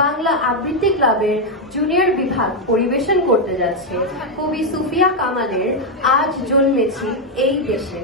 বাংলা আবৃত্তি ক্লাবের জুনিয়র বিভাগ পরিবেশন করতে যাচ্ছে কবি সুফিয়া কামালের আজ জন্মেছি এই দেশে।